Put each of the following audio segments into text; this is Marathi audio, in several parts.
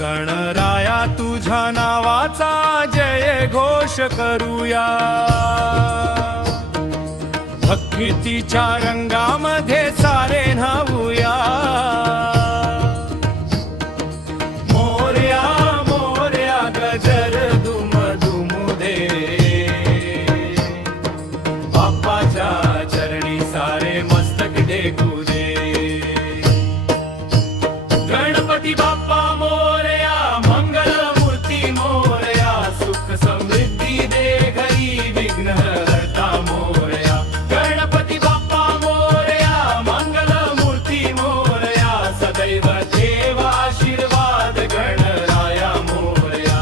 गणराया तुझ्या नावाचा जय घोष करूया, भक्तीच्या रंगामध्ये सारे न्हाऊया। मोरया मोरया गजर दुम दुमू दे, बाप्पाच्या चरणी सारे मस्तक टेकू दे। गणपती बाप्पा मोरया, मंगल मूर्ती मोरया, सुख समृद्धी दे घरी विघ्न हरता मोरया। गणपती बाप्पा मोरया, मंगल मूर्ती मोरया, सदैव देव आशीर्वाद गणराया मोरया।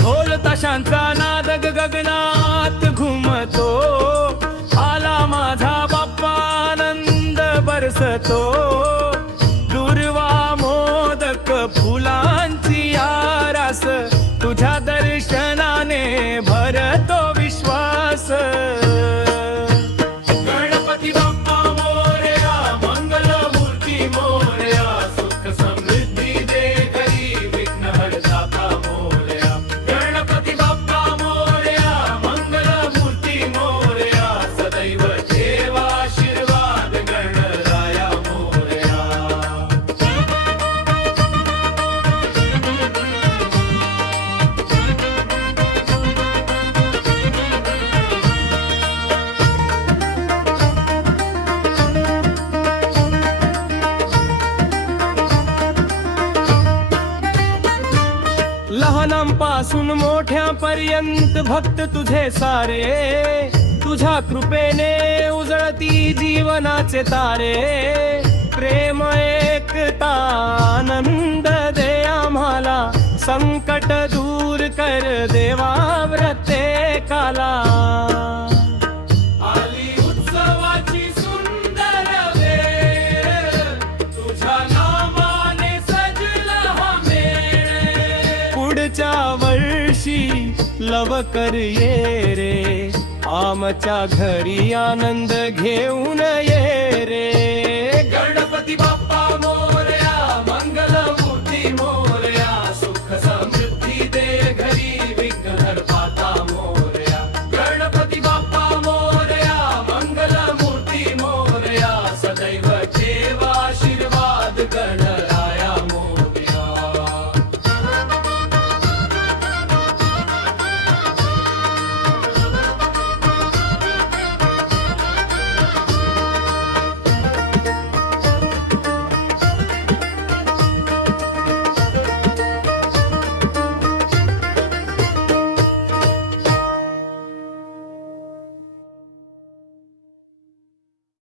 ढोल ताशांचा नाद गगनात घुमतो, आला माझा बाप्पा आनंद बरसतो। दुर्वा मोदक फुलांची आरास, तुझ्या दर्शनाने भरतो विश्वास। गणपती बाप्पा मोरया, मंगल मूर्ती मोरया, सुख समृद्धी दे घरी विघ्न हरता मोरया। गणपती बाप्पा मोरया, मंगल मूर्ती मोरया, सदैव देव आशीर्वाद गणराया मोरया। लहानांपासून मोठ्यापर्यंत भक्त तुझे सारे, तुझ्या कृपेने उजळती जीवनाचे तारे। प्रेम एकता आनंद दे आम्हाला, संकट दूर कर देवा प्रत्येकाला। आली उत्सवाची सुंदर वेळ, तुझ्या नामाने सजला हा मेळ। पुढच्या वर्षी लवकर ये रे, आमच्या घरी आनंद घेऊन ये रे।